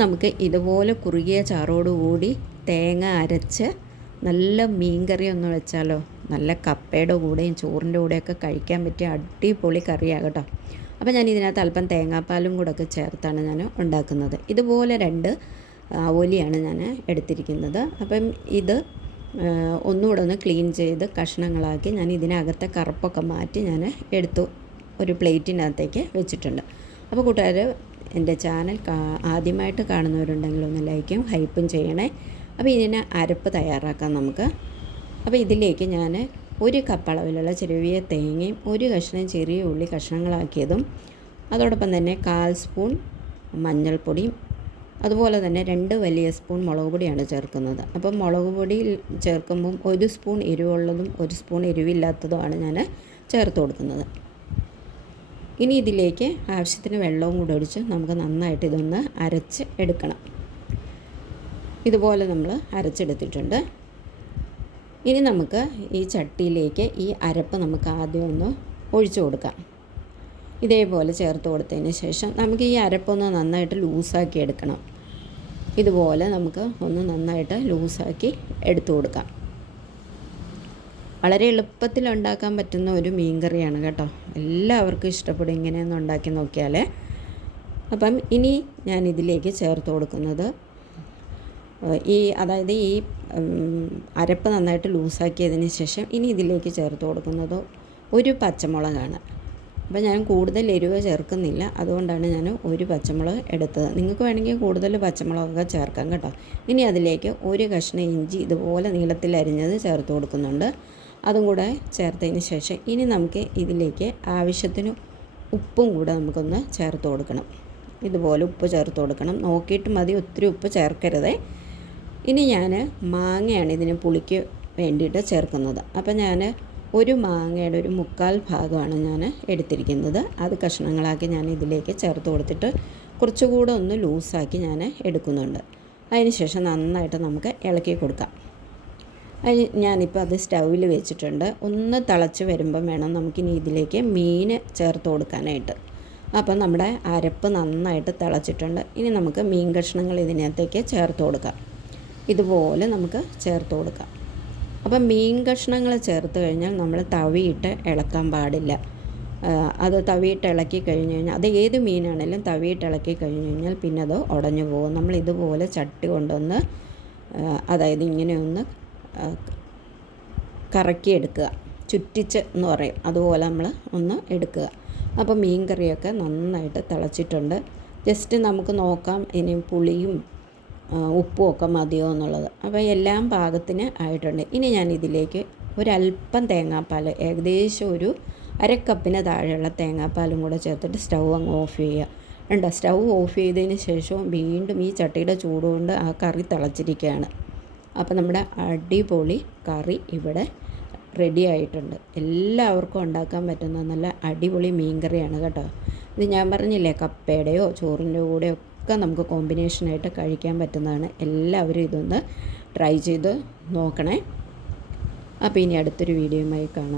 നമുക്ക് ഇതുപോലെ കുറുകിയ ചാറോടുകൂടി തേങ്ങ അരച്ച് നല്ല മീൻകറി ഒന്ന് വെച്ചാലോ. നല്ല കപ്പയുടെ കൂടെയും ചോറിൻ്റെ കൂടെയൊക്കെ കഴിക്കാൻ പറ്റിയ അടിപൊളി കറിയാണ് കേട്ടോ. അപ്പോൾ ഞാൻ ഇതിനകത്ത് അല്പം തേങ്ങാപ്പാലും കൂടെ ഒക്കെ ചേർത്താണ് ഞാൻ ഉണ്ടാക്കുന്നത്. ഇതുപോലെ 2 ആവോലിയാണ് ഞാൻ എടുത്തിരിക്കുന്നത്. അപ്പം ഇത് ഒന്നുകൂടെ ഒന്ന് ക്ലീൻ ചെയ്ത് കഷ്ണങ്ങളാക്കി ഞാൻ ഇതിനകത്തെ കറുപ്പൊക്കെ മാറ്റി ഞാൻ എടുത്തു ഒരു പ്ലേറ്റിനകത്തേക്ക് വെച്ചിട്ടുണ്ട്. അപ്പോൾ കൂട്ടുകാർ, എൻ്റെ ചാനൽ ആദ്യമായിട്ട് കാണുന്നവരുണ്ടെങ്കിൽ ഒന്ന് ലൈക്കും ഹൈപ്പും ചെയ്യണേ. അപ്പോൾ ഇതിന് അരപ്പ് തയ്യാറാക്കാം നമുക്ക്. അപ്പോൾ ഇതിലേക്ക് ഞാൻ 1 കപ്പ് അളവിലുള്ള ചെറിയ തേങ്ങയും 1 കഷ്ണം ചെറിയ ഉള്ളി കഷ്ണങ്ങളാക്കിയതും അതോടൊപ്പം തന്നെ 1/4 സ്പൂൺ മഞ്ഞൾപ്പൊടിയും അതുപോലെ തന്നെ 2 വലിയ സ്പൂൺ മുളക് പൊടിയാണ് ചേർക്കുന്നത്. അപ്പം മുളക് പൊടി ചേർക്കുമ്പം 1 സ്പൂൺ എരിവുള്ളതും 1 സ്പൂൺ എരിവില്ലാത്തതുമാണ് ഞാൻ ചേർത്ത് കൊടുക്കുന്നത്. ഇനി ഇതിലേക്ക് ആവശ്യത്തിന് വെള്ളവും കൂടെ ഒഴിച്ച് നമുക്ക് നന്നായിട്ട് ഇതൊന്ന് അരച്ച് എടുക്കണം. ഇതുപോലെ നമ്മൾ അരച്ചെടുത്തിട്ടുണ്ട്. ഇനി നമുക്ക് ഈ ചട്ടിയിലേക്ക് ഈ അരപ്പ് നമുക്ക് ആദ്യം ഒന്ന് ഒഴിച്ചു കൊടുക്കാം. ഇതേപോലെ ചേർത്ത് കൊടുത്തതിന് ശേഷം നമുക്ക് ഈ അരപ്പൊന്ന് നന്നായിട്ട് ലൂസാക്കി എടുക്കണം. ഇതുപോലെ നമുക്ക് ഒന്ന് നന്നായിട്ട് ലൂസാക്കി എടുത്തു കൊടുക്കാം. വളരെ എളുപ്പത്തിൽ ഉണ്ടാക്കാൻ പറ്റുന്ന ഒരു മീൻ കറിയാണ് കേട്ടോ. എല്ലാവർക്കും ഇഷ്ടപ്പെടും ഇങ്ങനെയൊന്ന് ഉണ്ടാക്കി നോക്കിയാൽ. അപ്പം ഇനി ഞാൻ ഇതിലേക്ക് ചേർത്ത് കൊടുക്കുന്നത് അതായത് ഈ അരപ്പ് നന്നായിട്ട് ലൂസാക്കിയതിന് ശേഷം ഇനി ഇതിലേക്ക് ചേർത്ത് കൊടുക്കുന്നത് 1 പച്ചമുളകാണ്. അപ്പോൾ ഞാൻ കൂടുതൽ എരിവ് ചേർക്കുന്നില്ല, അതുകൊണ്ടാണ് ഞാൻ 1 പച്ചമുളക് എടുത്തത്. നിങ്ങൾക്ക് വേണമെങ്കിൽ കൂടുതൽ പച്ചമുളകൊക്കെ ചേർക്കാം കേട്ടോ. ഇനി അതിലേക്ക് 1 കഷ്ണം ഇഞ്ചി ഇതുപോലെ നീളത്തിൽ അരിഞ്ഞത് ചേർത്ത് കൊടുക്കുന്നുണ്ട്. അതും കൂടെ ചേർത്തതിന് ശേഷം ഇനി നമുക്ക് ഇതിലേക്ക് ആവശ്യത്തിന് ഉപ്പും കൂടെ നമുക്കൊന്ന് ചേർത്ത് കൊടുക്കണം. ഇതുപോലെ ഉപ്പ് ചേർത്ത് കൊടുക്കണം. നോക്കിയിട്ട് മതി, ഒത്തിരി ഉപ്പ് ചേർക്കരുത്. ഇനി ഞാൻ മാങ്ങയാണ് ഇതിന് പുളിക്ക് വേണ്ടിയിട്ട് ചേർക്കുന്നത്. അപ്പോൾ ഞാൻ ഒരു മാങ്ങയുടെ 1/4 ഭാഗമാണ് ഞാൻ എടുത്തിരിക്കുന്നത്. അത് കഷ്ണങ്ങളാക്കി ഞാൻ ഇതിലേക്ക് ചേർത്ത് കൊടുത്തിട്ട് കുറച്ചുകൂടെ ഒന്ന് ലൂസാക്കി ഞാൻ എടുക്കുന്നുണ്ട്. അതിന് ശേഷം നന്നായിട്ട് നമുക്ക് ഇളക്കി കൊടുക്കാം. ഞാനിപ്പോൾ അത് സ്റ്റൗവിൽ വെച്ചിട്ടുണ്ട്. ഒന്ന് തിളച്ച് വരുമ്പം വേണം നമുക്കിനി ഇതിലേക്ക് മീൻ ചേർത്ത് കൊടുക്കാനായിട്ട്. അപ്പം നമ്മുടെ അരപ്പ് നന്നായിട്ട് തിളച്ചിട്ടുണ്ട്. ഇനി നമുക്ക് മീൻ കഷ്ണങ്ങൾ ഇതിനകത്തേക്ക് ചേർത്ത് കൊടുക്കാം. ഇതുപോലെ നമുക്ക് ചേർത്ത് കൊടുക്കാം. അപ്പം മീൻ കഷ്ണങ്ങൾ ചേർത്ത് കഴിഞ്ഞാൽ നമ്മൾ തവിയിട്ട് ഇളക്കാൻ പാടില്ല. അത് തവിയിട്ട് ഇളക്കി കഴിഞ്ഞ് കഴിഞ്ഞാൽ അത് ഏത് മീനാണെങ്കിലും തവിയിട്ട് ഇളക്കി കഴിഞ്ഞ് കഴിഞ്ഞാൽ പിന്നെ അത് ഉടഞ്ഞു പോകും. നമ്മൾ ഇതുപോലെ ചട്ടി കൊണ്ടൊന്ന് അതായത് ഇങ്ങനെ ഒന്ന് കറക്കിയെടുക്കുക, ചുറ്റിച്ച് എന്ന് പറയും, അതുപോലെ നമ്മൾ ഒന്ന് എടുക്കുക. അപ്പോൾ മീൻ കറിയൊക്കെ നന്നായിട്ട് തിളച്ചിട്ടുണ്ട്. ജസ്റ്റ് നമുക്ക് നോക്കാം ഇനി പുളിയും ഉപ്പും ഒക്കെ മതിയോ എന്നുള്ളത്. അപ്പോൾ എല്ലാം പാകത്തിന് ആയിട്ടുണ്ട്. ഇനി ഞാൻ ഇതിലേക്ക് ഒരല്പം തേങ്ങാപ്പാൽ, ഏകദേശം ഒരു 1/2 കപ്പിന് താഴെയുള്ള തേങ്ങാപ്പാലും കൂടെ ചേർത്തിട്ട് സ്റ്റൗ അങ്ങ് ഓഫ് ചെയ്യുക. സ്റ്റൗ ഓഫ് ചെയ്തതിന് ശേഷവും വീണ്ടും ഈ ചട്ടിയുടെ ചൂടുകൊണ്ട് ആ കറി തിളച്ചിരിക്കുകയാണ്. അപ്പോൾ നമ്മുടെ അടിപൊളി കറി ഇവിടെ റെഡി ആയിട്ടുണ്ട്. എല്ലാവർക്കും ഉണ്ടാക്കാൻ പറ്റുന്ന നല്ല അടിപൊളി മീൻ കറിയാണ് കേട്ടോ. ഇത് ഞാൻ പറഞ്ഞില്ലേ, കപ്പയുടെയോ ചോറിൻ്റെ കൂടെയോ ഒക്കെ നമുക്ക് കോമ്പിനേഷനായിട്ട് കഴിക്കാൻ പറ്റുന്നതാണ്. എല്ലാവരും ഇതൊന്ന് ട്രൈ ചെയ്ത് നോക്കണേ. അപ്പോൾ ഇനി അടുത്തൊരു വീഡിയോയുമായി കാണാം.